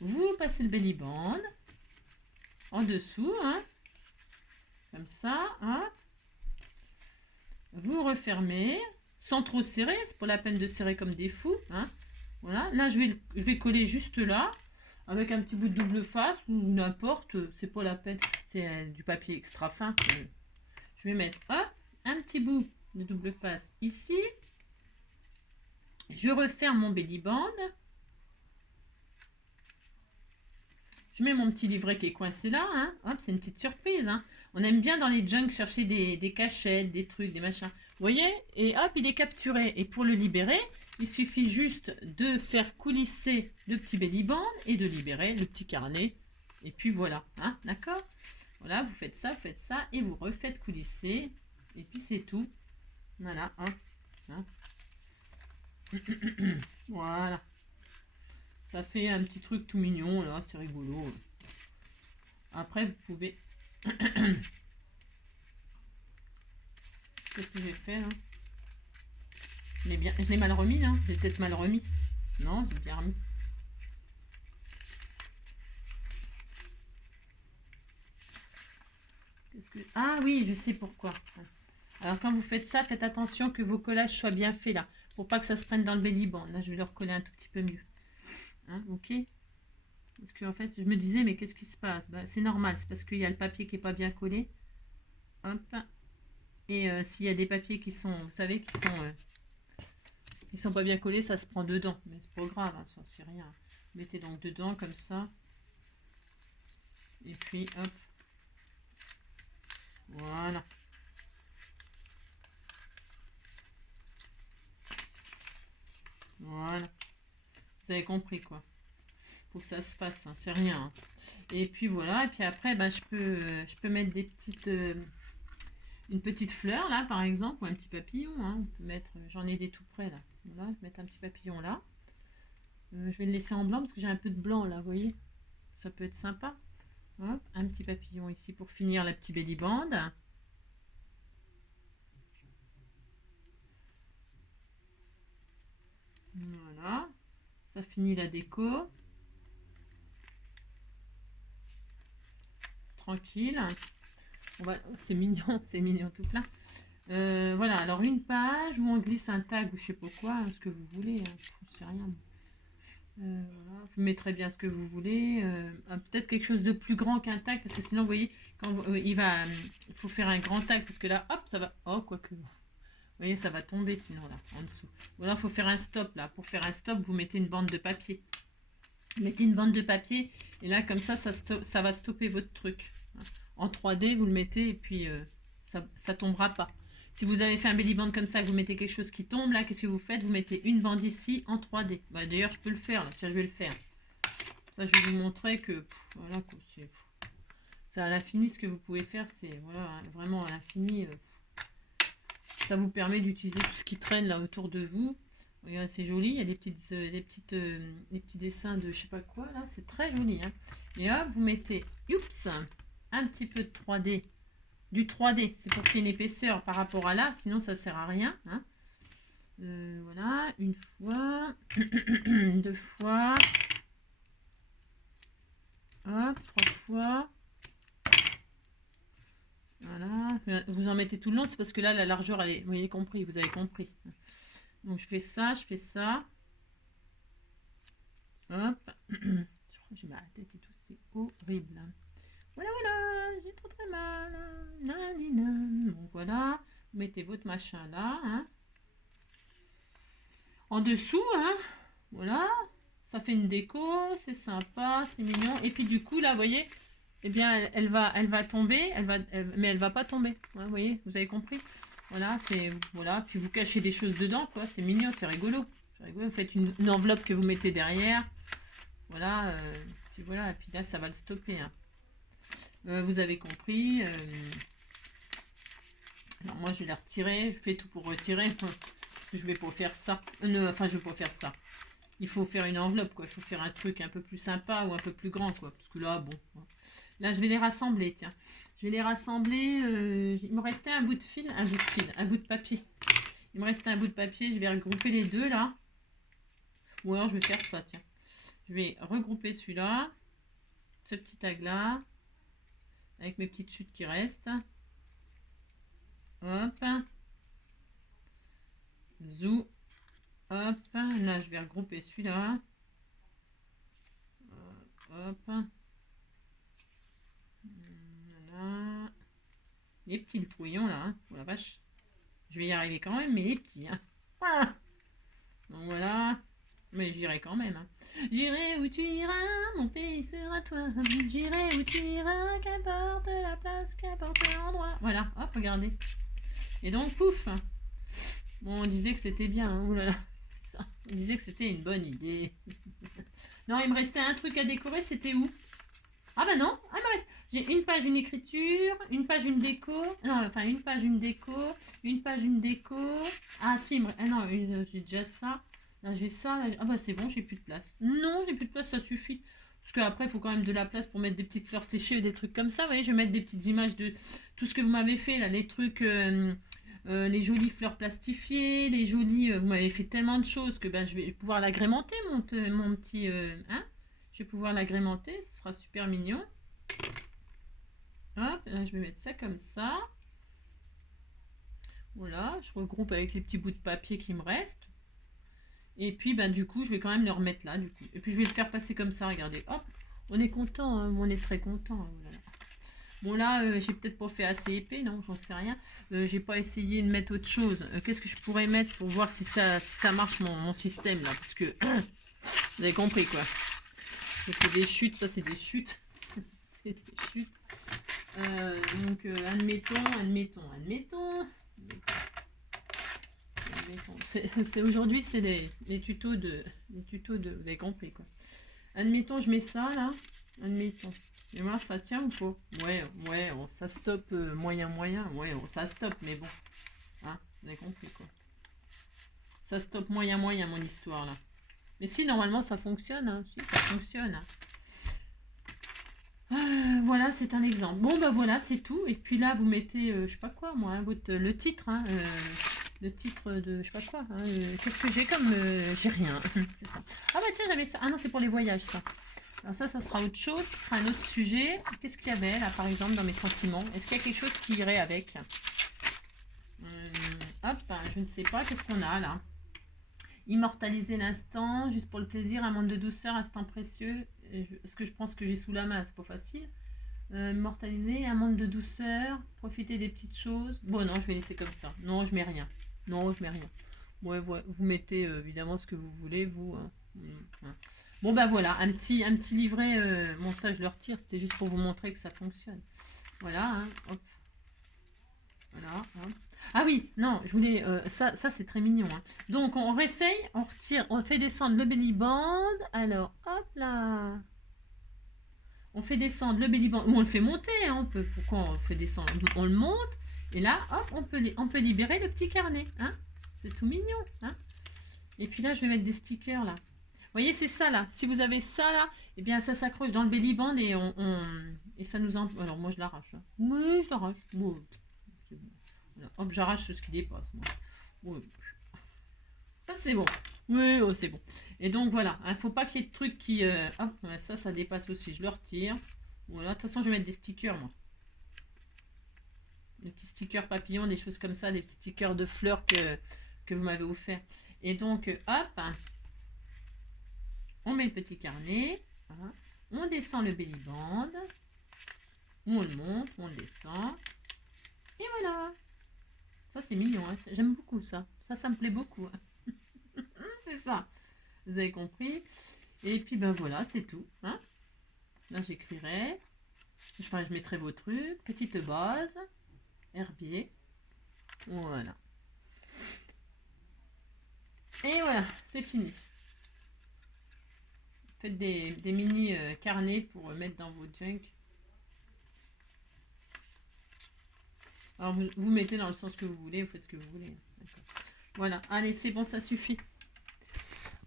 Vous passez le bellyband en dessous, hein, comme ça, hein. Vous refermez, sans trop serrer, c'est pas la peine de serrer comme des fous, hein. Voilà, là je vais coller juste là, avec un petit bout de double face, ou n'importe, c'est pas la peine, c'est du papier extra fin. Je vais mettre un petit bout de double face ici, je referme mon bellyband. Je mets mon petit livret qui est coincé là. Hein. Hop, c'est une petite surprise. Hein. On aime bien dans les junks chercher des cachettes, des trucs, des machins. Vous voyez? Et hop, il est capturé. Et pour le libérer, il suffit juste de faire coulisser le petit bellyband et de libérer le petit carnet. Et puis voilà. Hein. D'accord? Voilà, vous faites ça et vous refaites coulisser. Et puis c'est tout. Voilà. Hein. Hein. Voilà. Ça fait un petit truc tout mignon, là, c'est rigolo. Après, vous pouvez... Qu'est-ce que j'ai fait, là? Je l'ai mal remis, là. J'ai peut-être mal remis. Non, j'ai bien remis. Ah oui, je sais pourquoi. Alors, quand vous faites ça, faites attention que vos collages soient bien faits, là. Pour pas que ça se prenne dans le belly band. Là, je vais le recoller un tout petit peu mieux. Hein, ok? Parce qu'en fait, je me disais, mais qu'est-ce qui se passe? Bah, c'est normal, c'est parce qu'il y a le papier qui n'est pas bien collé. Hop. Et s'il y a des papiers qui sont, vous savez, qui sont pas bien collés, ça se prend dedans. Mais c'est pas grave, hein, ça c'est rien. Mettez donc dedans comme ça. Et puis hop. Voilà. Voilà. Vous avez compris quoi. Faut que ça se fasse, hein, c'est rien. Hein. Et puis voilà. Et puis après, bah, je peux mettre des petites, une petite fleur là, par exemple, ou un petit papillon. Hein. On peut mettre, j'en ai des tout près là. Voilà, je vais mettre un petit papillon là. Je vais le laisser en blanc parce que j'ai un peu de blanc là, vous voyez. Ça peut être sympa. Hop, un petit papillon ici pour finir la petite belly band. Voilà, ça finit la déco. Tranquille. C'est mignon tout plein. Voilà, alors une page où on glisse un tag ou je sais pas quoi, ce que vous voulez, hein, je sais rien. Voilà, vous mettrez bien ce que vous voulez. Peut-être quelque chose de plus grand qu'un tag, parce que sinon, vous voyez, quand il faut faire un grand tag, parce que là, hop, ça va. Oh, quoique. Vous voyez, ça va tomber sinon là, en dessous. Ou alors, il faut faire un stop là. Pour faire un stop, vous mettez une bande de papier. Vous mettez une bande de papier, et là, comme ça va stopper votre truc. En 3D, vous le mettez, et puis ça tombera pas. Si vous avez fait un belly band comme ça, que vous mettez quelque chose qui tombe, là, qu'est-ce que vous faites? Vous mettez une bande ici en 3D. Bah, d'ailleurs, je peux le faire, là. Tiens, je vais le faire. Ça, je vais vous montrer que, voilà, c'est à l'infini ce que vous pouvez faire. C'est, voilà, vraiment à l'infini. Ça vous permet d'utiliser tout ce qui traîne là autour de vous. Regardez, c'est joli. Il y a des petits dessins de je sais pas quoi, là. C'est très joli, hein. Et hop, vous mettez, oups, un petit peu de 3D. Du 3D, c'est pour qu'il y ait une épaisseur par rapport à là, sinon ça sert à rien. Hein. Voilà, une fois, deux fois, hop, trois fois. Voilà, vous en mettez tout le long, c'est parce que là la largeur elle est, vous avez compris, Donc je fais ça, hop, je crois que j'ai mal à la tête et tout, c'est horrible. Voilà, j'ai très mal. Bon, voilà. Vous mettez votre machin là. Hein. En dessous, hein. Voilà. Ça fait une déco. C'est sympa, c'est mignon. Et puis du coup, là, vous voyez, eh bien, elle va tomber. Mais elle va pas tomber. Ouais, vous voyez, vous avez compris. Voilà, voilà. Puis vous cachez des choses dedans, quoi. C'est mignon, c'est rigolo. Vous faites une enveloppe que vous mettez derrière. Voilà. Puis voilà. Et puis là, ça va le stopper. Hein. Vous avez compris. Alors moi, je vais la retirer. Je fais tout pour retirer. Parce que je vais pas faire ça. Enfin, je vais pas faire ça. Il faut faire une enveloppe, quoi. Il faut faire un truc un peu plus sympa ou un peu plus grand, quoi. Parce que là, bon. Là, je vais les rassembler, tiens. Je vais les rassembler. Il me restait un bout de fil. Un bout de papier. Il me restait un bout de papier. Je vais regrouper les deux, là. Ou alors, je vais faire ça, tiens. Je vais regrouper celui-là. Ce petit tag-là. Avec mes petites chutes qui restent. Hop. Zou. Hop. Là, je vais regrouper celui-là. Hop. Voilà. Les petits trouillons là. Hein. Oh la vache. Je vais y arriver quand même, mais les petits. Hein. Voilà. Donc voilà. Mais j'irai quand même. Hein. J'irai où tu iras, mon pays sera toi. J'irai où tu iras, qu'importe la place, qu'importe l'endroit. Voilà, hop, regardez. Et donc, pouf. Bon, on disait que c'était bien. Hein. Ouh là là. C'est ça. On disait que c'était une bonne idée. Non, il me restait un truc à décorer. C'était où? Ah bah non. Ah, j'ai une page, une écriture, une page, une déco. Non, enfin, une page, une déco, une page, une déco. Ah si, ah non, j'ai déjà ça. Là, j'ai ça. Là. Ah bah c'est bon, j'ai plus de place. Non, j'ai plus de place, ça suffit. Parce qu'après, il faut quand même de la place pour mettre des petites fleurs séchées ou des trucs comme ça. Vous voyez, je vais mettre des petites images de tout ce que vous m'avez fait, là, les trucs, les jolies fleurs plastifiées, les jolies... vous m'avez fait tellement de choses que ben, je vais pouvoir l'agrémenter, mon petit... hein, je vais pouvoir l'agrémenter, ce sera super mignon. Hop, là, je vais mettre ça comme ça. Voilà, je regroupe avec les petits bouts de papier qui me restent. Et puis, ben, du coup, je vais quand même le remettre là, du coup. Et puis, je vais le faire passer comme ça, regardez. Hop, on est content, hein, on est très content. Hein, voilà. Bon, là, j'ai peut-être pas fait assez épais, non, j'en sais rien. J'ai pas essayé de mettre autre chose. Qu'est-ce que je pourrais mettre pour voir si ça marche, mon système, là. Parce que, vous avez compris, quoi. Ça, c'est des chutes, ça, c'est des chutes. C'est des chutes. Donc, admettons. Aujourd'hui, c'est les tutos de... Vous avez compris, quoi. Admettons, je mets ça, là. Admettons. Et voir, ça tient ou pas? Ouais, oh, ça stoppe moyen. Ouais, oh, ça stoppe, mais bon. Hein, vous avez compris, quoi. Ça stoppe moyen, mon histoire, là. Mais si, normalement, ça fonctionne. Hein. Si, ça fonctionne. Voilà, c'est un exemple. Bon, bah voilà, c'est tout. Et puis là, vous mettez, je sais pas quoi, moi, hein, le titre, hein, le titre de, je sais pas quoi. Hein, qu'est-ce que j'ai comme, j'ai rien. C'est ça. Ah bah tiens, j'avais ça. Ah non, c'est pour les voyages, ça. Alors ça sera autre chose, ce sera un autre sujet. Qu'est-ce qu'il y avait là, par exemple, dans mes sentiments? Est-ce qu'il y a quelque chose qui irait avec? Hop, je ne sais pas, qu'est-ce qu'on a là? Immortaliser l'instant, juste pour le plaisir, un monde de douceur, instant précieux. Est-ce que je prends ce que j'ai sous la main? C'est pas facile. Immortaliser, un monde de douceur, profiter des petites choses. Bon, non, je vais laisser comme ça. Non, je mets rien. Non, je mets rien. Ouais, vous mettez évidemment ce que vous voulez, vous. Hein. Bon, bah voilà, un petit livret. Bon, ça, je le retire. C'était juste pour vous montrer que ça fonctionne. Voilà, hein, hop. Voilà. Hop. Ah oui, non, je voulais... ça c'est très mignon. Hein. Donc, on réessaye, on retire, on fait descendre le belly band. Alors, hop là. On fait descendre le belly band. On le fait monter. Hein, on peut, pourquoi on le fait descendre? On le monte. Et là, hop, on peut libérer le petit carnet. Hein. C'est tout mignon. Hein. Et puis là, je vais mettre des stickers là. Vous voyez, c'est ça là. Si vous avez ça là, eh bien ça s'accroche dans le belly band et et ça nous en... Alors moi je l'arrache. Hein. Oui, je l'arrache. Bon, voilà. Hop, j'arrache ce qui dépasse. Moi. Oui. Ça c'est bon. Oui, oh, c'est bon. Et donc voilà, il ne faut pas qu'il y ait de trucs qui... Hop, ça dépasse aussi. Je le retire. Voilà, de toute façon je vais mettre des stickers moi. Des petits stickers papillons, des choses comme ça, des petits stickers de fleurs que vous m'avez offert. Et donc, hop, on met le petit carnet, hein, on descend le belly band, on le monte, on le descend, et voilà. Ça, c'est mignon, hein. J'aime beaucoup ça. Ça me plaît beaucoup. Hein. C'est ça. Vous avez compris. Et puis, ben voilà, c'est tout. Hein. Là, j'écrirai. Je mettrai vos trucs. Petite base. Herbier. Voilà. Et voilà, c'est fini. Faites des mini carnets pour mettre dans vos junk. Alors vous mettez dans le sens que vous voulez, vous faites ce que vous voulez. Voilà, allez, c'est bon, ça suffit.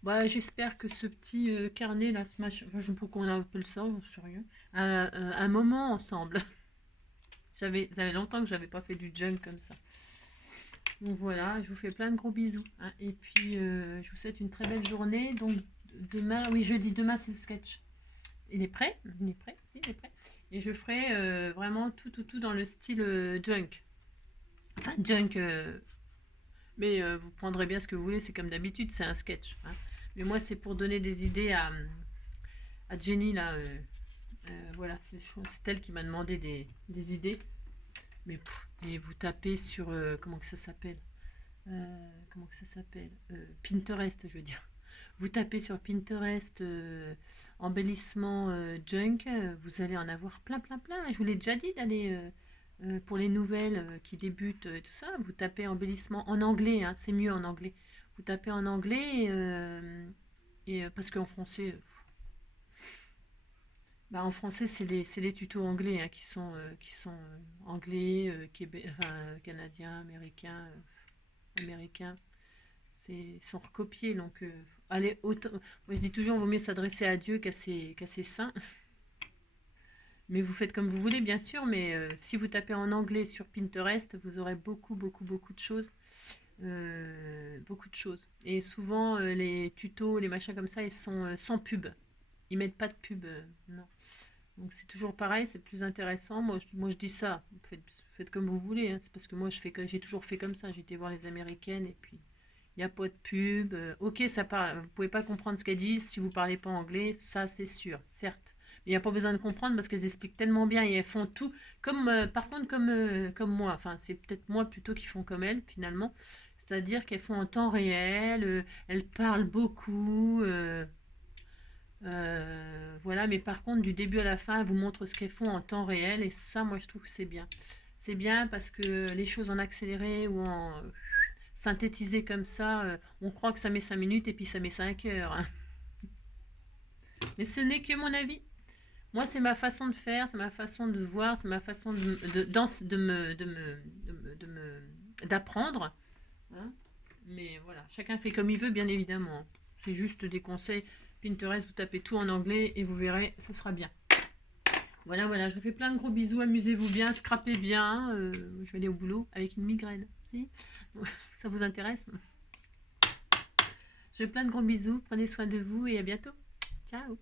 Bah, j'espère que ce petit carnet là, ce machin, je sais pas qu'on appelle ça, j'en sais rien. Un moment ensemble. Ça fait longtemps que j'avais pas fait du junk comme ça. Donc voilà, je vous fais plein de gros bisous. Hein, et puis je vous souhaite une très belle journée. Donc demain, oui, jeudi, demain c'est le sketch. Il est prêt? Il est prêt? Si, il est prêt. Et je ferai vraiment tout dans le style junk. Enfin, junk, mais vous prendrez bien ce que vous voulez, c'est comme d'habitude, c'est un sketch. Hein. Mais moi, c'est pour donner des idées à Jenny, là. Voilà, c'est elle qui m'a demandé des idées. Mais et vous tapez sur, comment que ça s'appelle Pinterest, je veux dire. Vous tapez sur Pinterest embellissement junk, vous allez en avoir plein. Je vous l'ai déjà dit d'aller pour les nouvelles qui débutent et tout ça. Vous tapez embellissement en anglais, hein, c'est mieux en anglais. Vous tapez en anglais parce qu'en français, en français c'est les tutos anglais hein, qui sont anglais, canadiens, américains. sont recopiés. Donc, allez, autant... Moi, je dis toujours, il vaut mieux s'adresser à Dieu qu'à ses saints. Mais vous faites comme vous voulez, bien sûr. Mais si vous tapez en anglais sur Pinterest, vous aurez beaucoup, beaucoup, beaucoup de choses. Beaucoup de choses. Et souvent, les tutos, les machins comme ça, ils sont sans pub. Ils mettent pas de pub, non. Donc c'est toujours pareil, c'est plus intéressant. Moi, je dis ça. Faites comme vous voulez, hein. C'est parce que moi, j'ai toujours fait comme ça. J'ai été voir les Américaines et puis il n'y a pas de pub. Ok, ça parle. Vous pouvez pas comprendre ce qu'elles disent si vous parlez pas anglais, ça c'est sûr, certes. Mais il n'y a pas besoin de comprendre parce qu'elles expliquent tellement bien et elles font tout. Comme, par contre, comme moi. Enfin, c'est peut-être moi plutôt qui font comme elles finalement. C'est-à-dire qu'elles font en temps réel, elles parlent beaucoup. Voilà, mais par contre, du début à la fin, elles vous montrent ce qu'elles font en temps réel, et ça, moi, je trouve que c'est bien. C'est bien parce que les choses en accéléré ou en synthétisé comme ça, on croit que ça met 5 minutes et puis ça met 5 heures, hein. Mais ce n'est que mon avis. Moi, c'est ma façon de faire, c'est ma façon de voir, c'est ma façon d'apprendre, hein. Mais voilà, chacun fait comme il veut, bien évidemment. C'est juste des conseils. Pinterest, vous tapez tout en anglais et vous verrez, ce sera bien. Voilà, voilà, je vous fais plein de gros bisous, amusez-vous bien, scrapez bien. Je vais aller au boulot avec une migraine. Si ça vous intéresse? Je fais plein de gros bisous, prenez soin de vous et à bientôt. Ciao.